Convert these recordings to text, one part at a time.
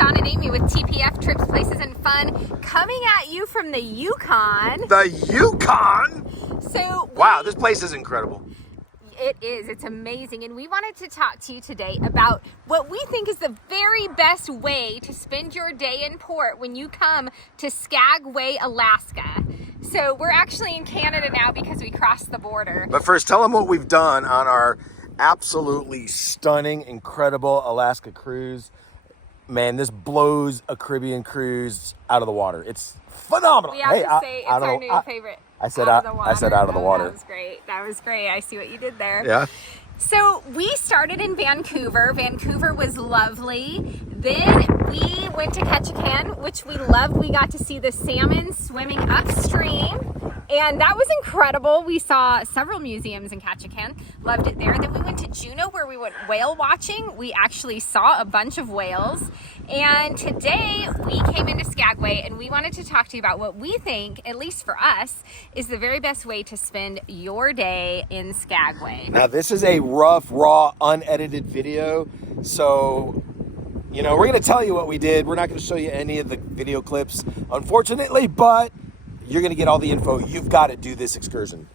John and Amy with TPF Trips, Places, and Fun, coming at you from the Yukon. The Yukon? So wow, this place is incredible. It is. It's amazing. And we wanted to talk to you today about what we think is the very best way to spend your day in port when you come to Skagway, Alaska. So we're actually in Canada now because we crossed the border. But first, tell them what we've done on our absolutely stunning, incredible Alaska cruise. Man, this blows a Caribbean cruise out of the water. It's phenomenal. We have to say it's our new favorite. I said out of the water. That was great. That was great. I see what you did there. Yeah. So we started in Vancouver. Vancouver was lovely. Then we went to Ketchikan, which we loved. We got to see the salmon swimming upstream, and that was incredible. We saw several museums in Ketchikan. Loved it there. Then we went to Juneau, where we went whale watching. We actually saw a bunch of whales. And today we came into Skagway, and we wanted to talk to you about what we think, at least for us, is the very best way to spend your day in Skagway. Now, this is a rough, raw, unedited video. So, you know, we're going to tell you what we did. We're not going to show you any of the video clips, unfortunately, but you're going to get all the info. You've got to do this excursion.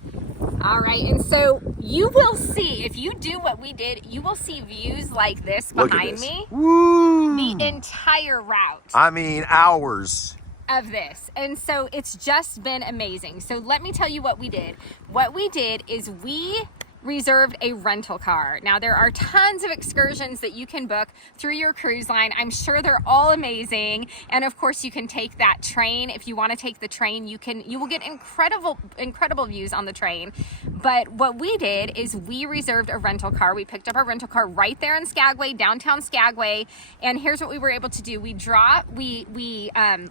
All right, and so you will see, if you do what we did, you will see views like this behind me. Woo! The entire route. I mean, hours of this. And so it's just been amazing. So let me tell you what we did. What we did is we reserved a rental car. Now, there are tons of excursions that you can book through your cruise line. I'm sure they're all amazing. And of course, you can take that train. If you want to take the train, you will get incredible views on the train. But what we did is we reserved a rental car. We picked up our rental car right there in Skagway, downtown Skagway. And here's what we were able to do. We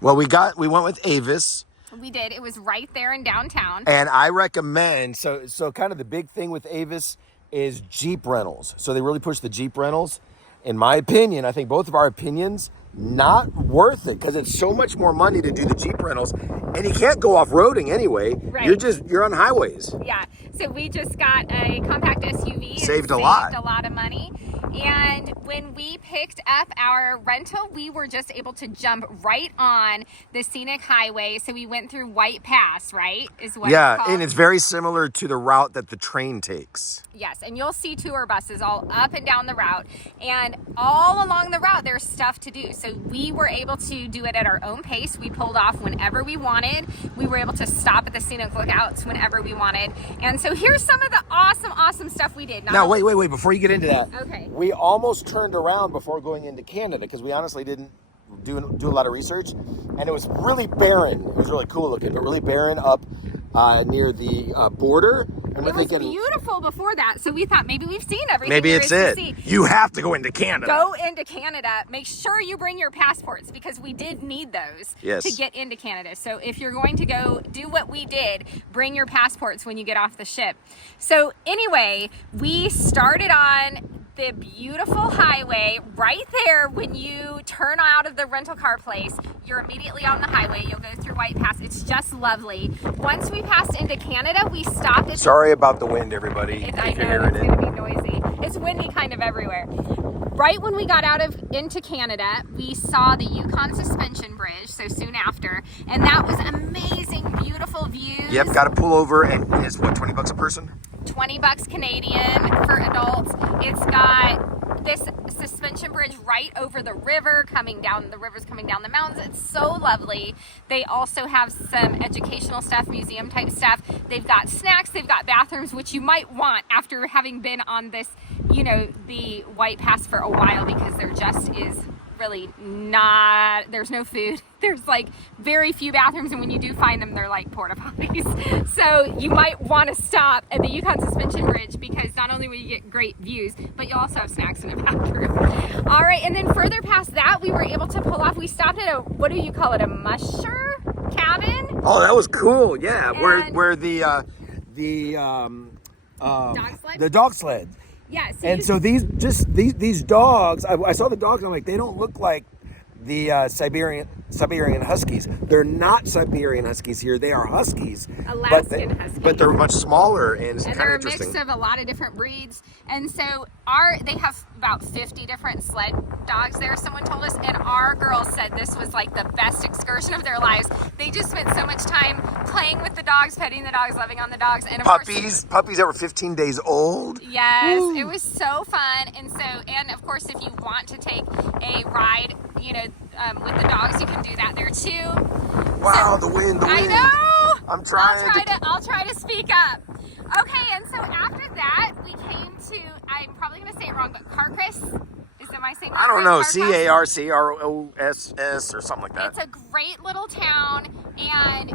went with Avis. We did. It was right there in downtown. And I recommend, so kind of the big thing with Avis is Jeep rentals. So they really push the Jeep rentals. In my opinion, I think both of our opinions, not worth it because it's so much more money to do the Jeep rentals. And you can't go off-roading anyway. Right. You're on highways. Yeah. So we just got a compact SUV. Saved a lot of money. And when we picked up our rental, we were just able to jump right on the Scenic highway. So we went through White Pass, right? Is what it's called. And it's very similar to the route that the train takes. Yes, and you'll see tour buses all up and down the route. And all along the route, there's stuff to do. So we were able to do it at our own pace. We pulled off whenever we wanted. We were able to stop at the Scenic lookouts whenever we wanted. And so here's some of the awesome stuff we did. Now, wait, before you get into that. Okay. We almost turned around before going into Canada because we honestly didn't do a lot of research, and it was really barren. It was really cool looking, but really barren up near the border. And it was beautiful before that, so we thought maybe we've seen everything. Maybe it's it. You have to go into Canada. Go into Canada. Make sure you bring your passports because we did need those to get into Canada. So if you're going to go do what we did, bring your passports when you get off the ship. So anyway, we started on the beautiful highway right there. When you turn out of the rental car place, you're immediately on the highway. You'll go through White Pass. It's just lovely. Once we passed into Canada, we stopped at... Sorry about the wind, everybody. I know, it's going to be noisy. It's windy kind of everywhere. Right when we got into Canada, we saw the Yukon suspension bridge, so soon after, and that was amazing, beautiful views. Yep, got to pull over, and it's what, $20 a person? $20 Canadian for adults. It's got this suspension bridge right over the river coming down. The river's coming down the mountains. It's so lovely. They also have some educational stuff, museum type stuff. They've got snacks. They've got bathrooms, which you might want after having been on this, the White Pass for a while, because there just is really not, there's no food. There's like very few bathrooms, and when you do find them, they're like porta potties. So you might want to stop at the Yukon suspension bridge because not only will you get great views, but you also have snacks in a bathroom. All right, and then further past that, we were able to pull off. We stopped at what do you call it? A musher cabin? Oh, that was cool. Yeah, and where the dog sled. Yeah, so these dogs, I saw the dogs, and I'm like, they don't look like the Siberian Huskies. They're not Siberian Huskies here. They are Huskies. Alaskan Huskies. But they're much smaller and kind they're of interesting. a mix of a lot of different breeds. And so they have about 50 different sled dogs there, someone told us, and our girls said this was like the best excursion of their lives. They just spent so much time playing with the dogs, petting the dogs, loving on the dogs, and of course, puppies that were 15 days old. Yes, it was so fun. And of course, if you want to take a ride, with the dogs, you can do that there too. Wow, the wind. I know. I'm trying. I'll try to speak up. Okay, and so after that, we came to, I'm probably going to say it wrong, but Carcross. Am I saying that I don't right? know, Carcross? Carcross or something like that. It's a great little town, and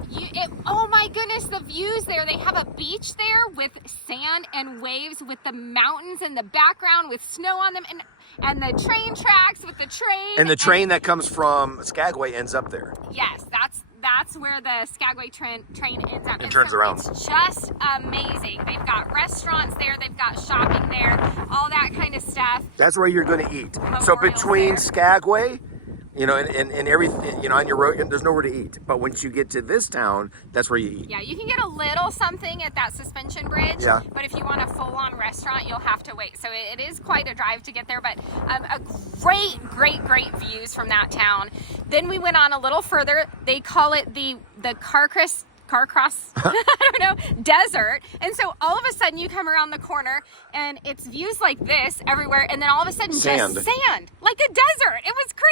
oh my goodness, the views there. They have a beach there with sand and waves, with the mountains in the background with snow on them, and the train tracks with the train. And the train that comes from Skagway ends up there. Yes, that's where the Skagway train ends up. It turns around. It's just amazing. They've got restaurants there, they've got shopping there, all that kind of stuff. That's where you're going to eat. Memorial's So between there. Skagway, and everything, on your road, there's nowhere to eat. But once you get to this town, that's where you eat. Yeah, you can get a little something at that suspension bridge. Yeah. But if you want a full-on restaurant, you'll have to wait. So it is quite a drive to get there, but a great views from that town. Then we went on a little further. They call it the Carcross, I don't know, desert. And so all of a sudden you come around the corner and it's views like this everywhere. And then all of a sudden Sand. just sand, like a desert. It was crazy.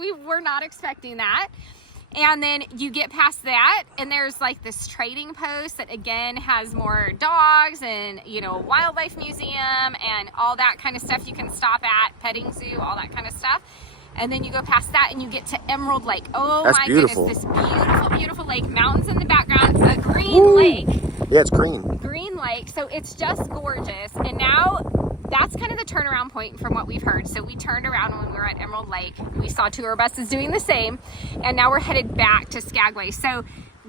We were not expecting that. And then you get past that and there's like this trading post that again has more dogs and, a wildlife museum and all that kind of stuff you can stop at, petting zoo, all that kind of stuff. And then you go past that and you get to Emerald Lake. Oh, That's my beautiful. goodness, this beautiful lake. Mountains in the background, a green lake. Yeah, it's green. Green lake, so it's just gorgeous. And now that's kind of the turnaround point from what we've heard. So we turned around when we were at Emerald Lake. We saw tour buses doing the same. And now we're headed back to Skagway. So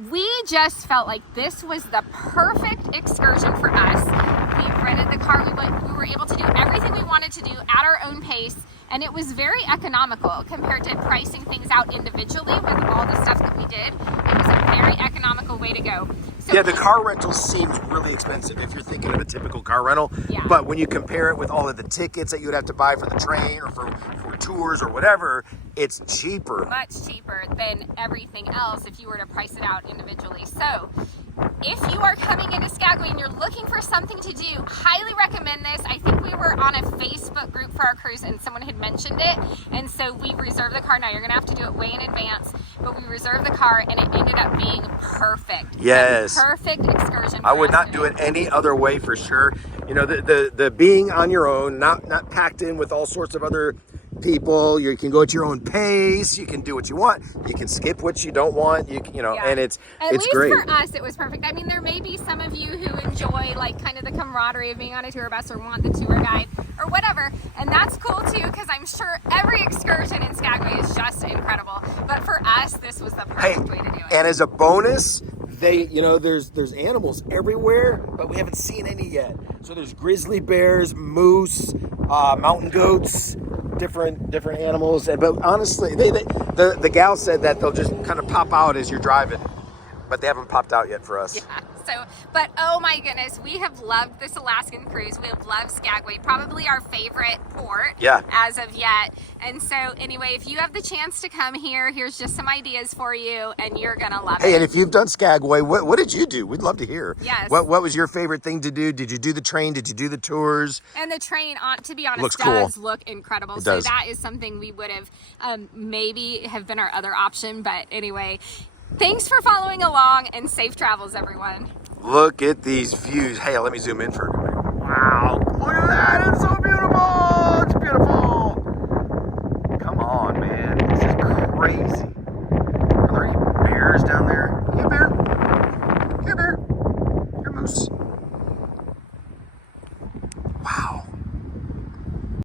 we just felt like this was the perfect excursion for us. We rented the car. We were able to do everything we wanted to do at our own pace. And it was very economical compared to pricing things out individually with all the stuff that we did. It was a very economical way to go. So Yeah, the car rental seems really expensive if you're thinking of a typical car rental. Yeah. But when you compare it with all of the tickets that you would have to buy for the train or for tours or whatever, it's cheaper. much cheaper than everything else if you were to price it out individually. So if you are coming into Skagway and you're looking for something to do, highly recommend this. I think we were on a Facebook group for our cruise and someone had mentioned it, and so we reserved the car. Now you're gonna have to do it way in advance, but we reserved the car and it ended up being perfect. Yes. The perfect excursion. I would not do it any other way for sure. The being on your own, not packed in with all sorts of other people. You can go at your own pace. You can do what you want. You can skip what you don't want. And it's great. At least for us, it was perfect. I mean, there may be some of you who enjoy like kind of the camaraderie of being on a tour bus or want the tour guide or whatever, and that's cool too because I'm sure every excursion in Skagway is just incredible. But for us, this was the perfect way to do it. And as a bonus, there's animals everywhere, but we haven't seen any yet. So there's grizzly bears, moose, mountain goats, different animals. But honestly, the gal said that they'll just kind of pop out as you're driving, but they haven't popped out yet for us. Yeah. But oh my goodness, we have loved this Alaskan cruise. We have loved Skagway, probably our favorite port as of yet. And so anyway, if you have the chance to come here, here's just some ideas for you and you're gonna love it. Hey, and if you've done Skagway, what did you do? We'd love to hear. Yes. What was your favorite thing to do? Did you do the train? Did you do the tours? And the train, to be honest, Looks does cool. look incredible. It So does. that is something we would have maybe have been our other option. But anyway, thanks for following along and safe travels, everyone. Look at these views. Hey, let me zoom in for